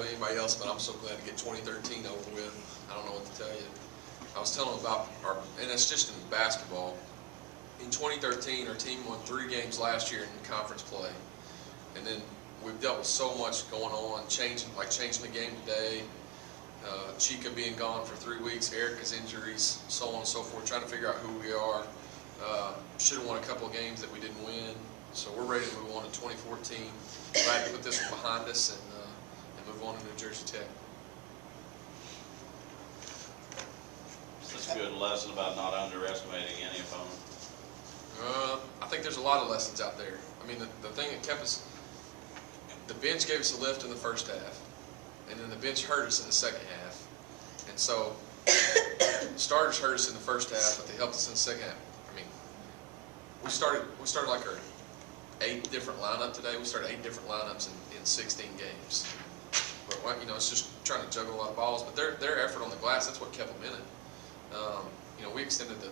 about anybody else, but I'm so glad to get 2013 over with. I don't know what to tell you. I was telling them about and it's just in basketball. In 2013, our team won 3 games last year in conference play, and then we've dealt with so much going on, changing the game today. Chica being gone for 3 weeks, Erica's injuries, so on and so forth, trying to figure out who we are. Should have won a couple of games that we didn't win, so we're ready to move on to 2014. Glad to put this one behind us and move on to New Jersey Tech. That's a good lesson about not underestimating any opponent. I think there's a lot of lessons out there. I mean, the thing that kept us, the bench gave us a lift in the first half, and then the bench hurt us in the second half. And so, starters hurt us in the first half, but they helped us in the second half. I mean, we started like our 8 different lineup today. We started 8 different lineups in 16 games. But you know, it's just trying to juggle a lot of balls. But their effort on the glass, that's what kept them in it. You know, we extended the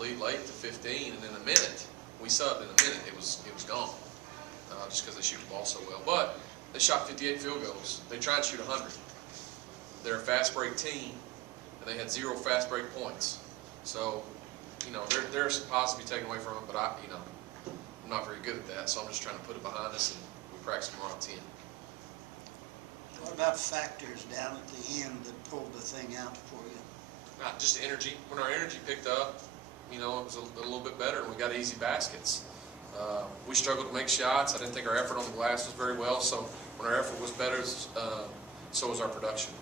lead late to 15, and in a minute we subbed. In a minute, it was gone, just because they shoot the ball so well. But they shot 58 field goals. They tried to shoot 100. They're a fast break team, and they had 0 fast break points. So, you know, there's some positives to be taken away from it, but I'm not very good at that. So I'm just trying to put it behind us, and we practice tomorrow at 10. What about factors down at the end that pulled the thing out for you? Just energy. When our energy picked up, you know, it was a little bit better, and we got easy baskets. We struggled to make shots. I didn't think our effort on the glass was very well, so when our effort was better, so was our production.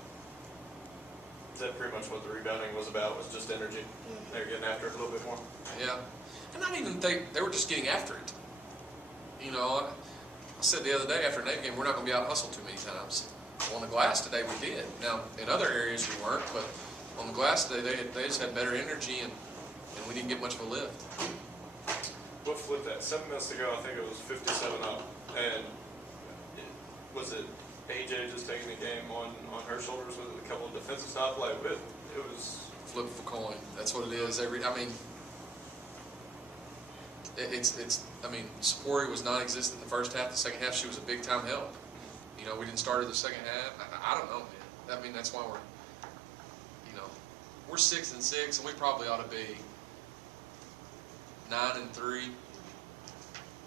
Is that pretty much what the rebounding was about, was just energy? They were getting after it a little bit more? Yeah. And I didn't even think they were just getting after it. You know, I said the other day after a Navy game, we're not going to be out-hustled too many times. On the glass today, we did. Now, in other areas, we weren't, but on the glass today, they just had better energy, and we didn't get much of a lift. What flipped that? 7 minutes ago, I think it was 57 up. And was it AJ just taking the game on her shoulders with a couple of defensive stops? Like, it was... Flip of a coin. That's what it is. I mean, I mean, Sapori was non-existent in the first half. The second half, she was a big-time help. You know, we didn't start her the second half. I don't know, man. I mean, that's why we're 6-6, and we probably ought to be 9-3,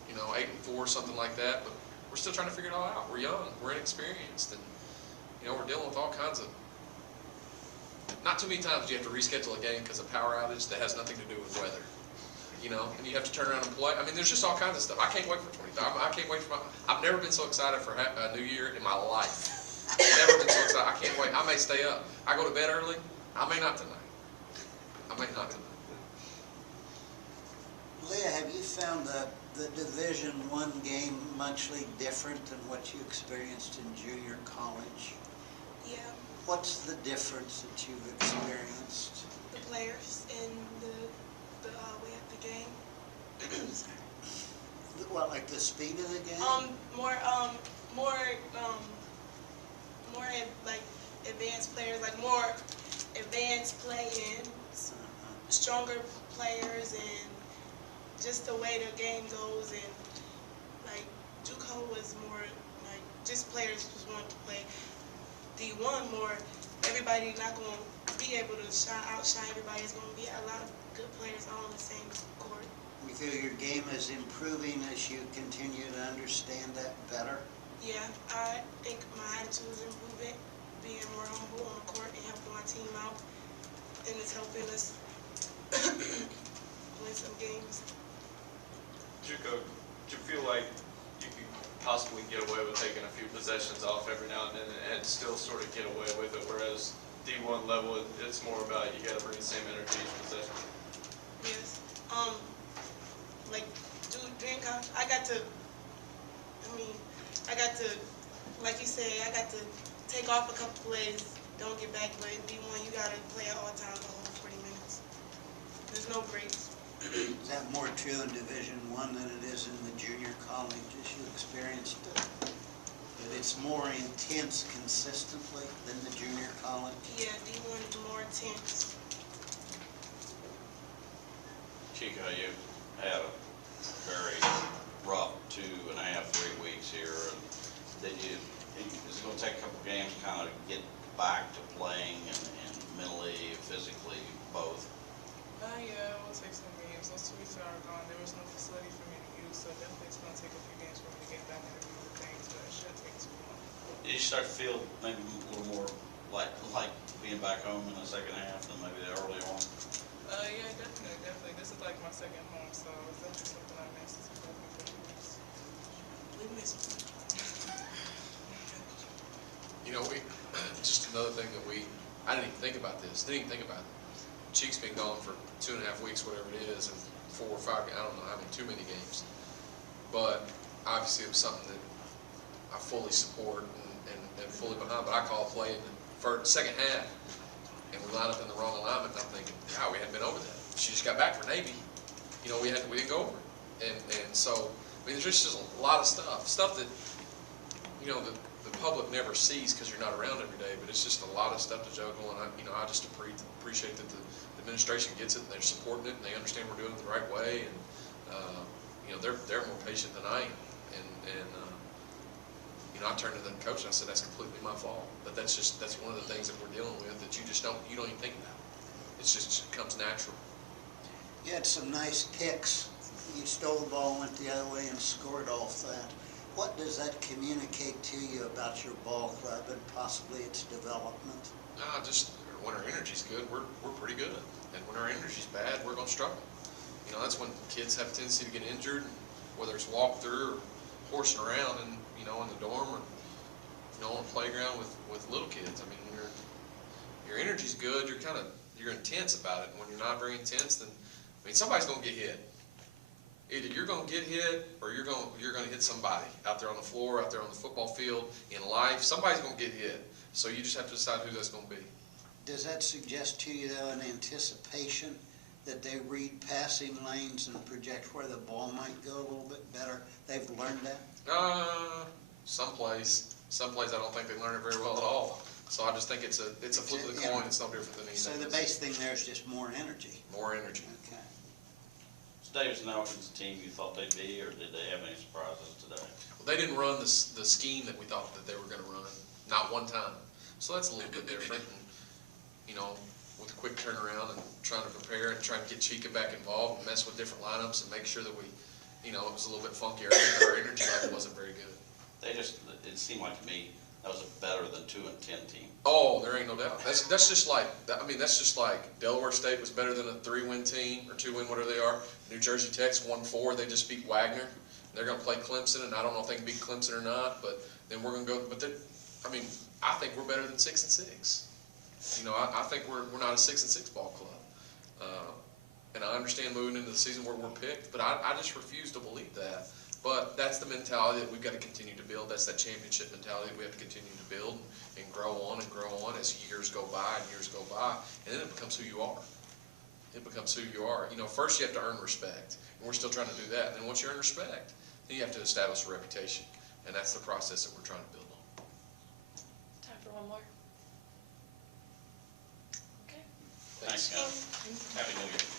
you know, 8-4, something like that. But we're still trying to figure it all out. We're young, we're inexperienced, and you know, we're dealing with all kinds of. Not too many times do you have to reschedule a game because of power outage that has nothing to do with weather. You know, and you have to turn around and play. I mean, there's just all kinds of stuff. I can't wait for 20. I can't wait for. I've never been so excited for a New Year in my life. Never been so excited. I can't wait. I may stay up. I go to bed early. I may not tonight. I may not tonight. Leah, have you found the Division I game muchly different than what you experienced in junior college? Yeah. What's the difference that you've experienced? The players and the way of the game. What, like the speed of the game? More like advanced players, like more advanced play-in, stronger players, and just the way the game goes. And like JUCO was more like just players just wanted to play. D1 more, everybody not going to be able to outshine everybody. It's going to be a lot of good players all on the same court. You feel your game is improving as you continue to understand that better? Yeah, I think my attitude is improving, being more humble on the court and helping my team out, and it's helping us win some games. JUCO, do you feel like you could possibly get away with taking a few possessions off every now and then and still sort of get away with it, whereas D1 level, it's more about you got to bring the same energy each possession? Yes. Like, during college, I got to, like you said, I got to take off a couple plays, don't get back, but in D1, you got to play at all times the whole 40 minutes. There's no breaks. Is that more true in Division I than it is in the junior college, as you experienced it? That it's more intense consistently than the junior college? Yeah, D1 is more intense. Chico, you had a very rough 2.5, 3 weeks here. And did you? Is it going to take a couple games back to playing and mentally, physically, both? Yeah, it will take some games. Those 2 weeks that are gone, there was no facility for me to use, so definitely it's gonna take a few games for me to get back into the things, but it shouldn't take too long. Did you start to feel maybe a little more like being back home in the second half than maybe the early on? Yeah, definitely. This is like my second home, so it's definitely something I missed for a few weeks. We miss you. You know, just another thing that I didn't even think about this, Cheek's been gone for 2.5 weeks, whatever it is, and 4 or 5, I don't know how many, too many games. But obviously it was something that I fully support and fully behind, but I call a play in the second half, and we line up in the wrong alignment, and I'm thinking, God, we hadn't been over that. She just got back for Navy. You know, we didn't go over it. And so, I mean, there's just a lot of stuff that, you know, the public never sees because you're not around every day, but it's just a lot of stuff to juggle, and I just appreciate that the administration gets it, and they're supporting it, and they understand we're doing it the right way, and, you know, they're more patient than I am, and you know, I turned to the coach and I said, that's completely my fault, but that's one of the things that we're dealing with that you don't even think about. It comes natural. You had some nice kicks. You stole the ball, went the other way, and scored off that. What does that communicate to you about your ball club and possibly its development? Just when our energy's good, we're pretty good, and when our energy's bad, we're gonna struggle. You know, that's when kids have a tendency to get injured, whether it's walk through or horsing around, and you know, in the dorm or you know, on a playground with little kids. I mean, your energy's good. You're intense about it. And when you're not very intense, then I mean, somebody's gonna get hit. Either you're going to get hit, or you're going to hit somebody out there on the floor, out there on the football field, in life. Somebody's going to get hit. So you just have to decide who that's going to be. Does that suggest to you, though, an anticipation that they read passing lanes and project where the ball might go a little bit better? They've learned that? Someplace I don't think they learn it very well at all. So I just think it's a flip of the coin. It's no different than anything. So the base thing there is just more energy. More energy. Okay. Davis Elkins' team you thought they'd be, or did they have any surprises today? Well, they didn't run the scheme that we thought that they were going to run, not one time. So that's a little bit different. And, you know, with a quick turnaround and trying to prepare and trying to get Chica back involved and mess with different lineups and make sure that we, you know, it was a little bit funkier. Our energy level wasn't very good. It seemed like to me that was a better than 2-10 team. Oh, there ain't no doubt. That's just like Delaware State was better than a 3-win team or 2-win, whatever they are. New Jersey Tech's 1-4. They just beat Wagner. They're going to play Clemson, and I don't know if they can beat Clemson or not. But then we're going to go. But I mean, I think we're better than 6-6. You know, I think we're not a 6-6 ball club. And I understand moving into the season where we're picked, but I just refuse to believe that. But that's the mentality that we've got to continue to build. That's that championship mentality that we have to continue to build and grow on as years go by and years go by. And then it becomes who you are. It becomes who you are. You know, first you have to earn respect. And we're still trying to do that. And then once you earn respect, then you have to establish a reputation. And that's the process that we're trying to build on. Time for one more. Okay. Thanks, Cam. Happy New Year.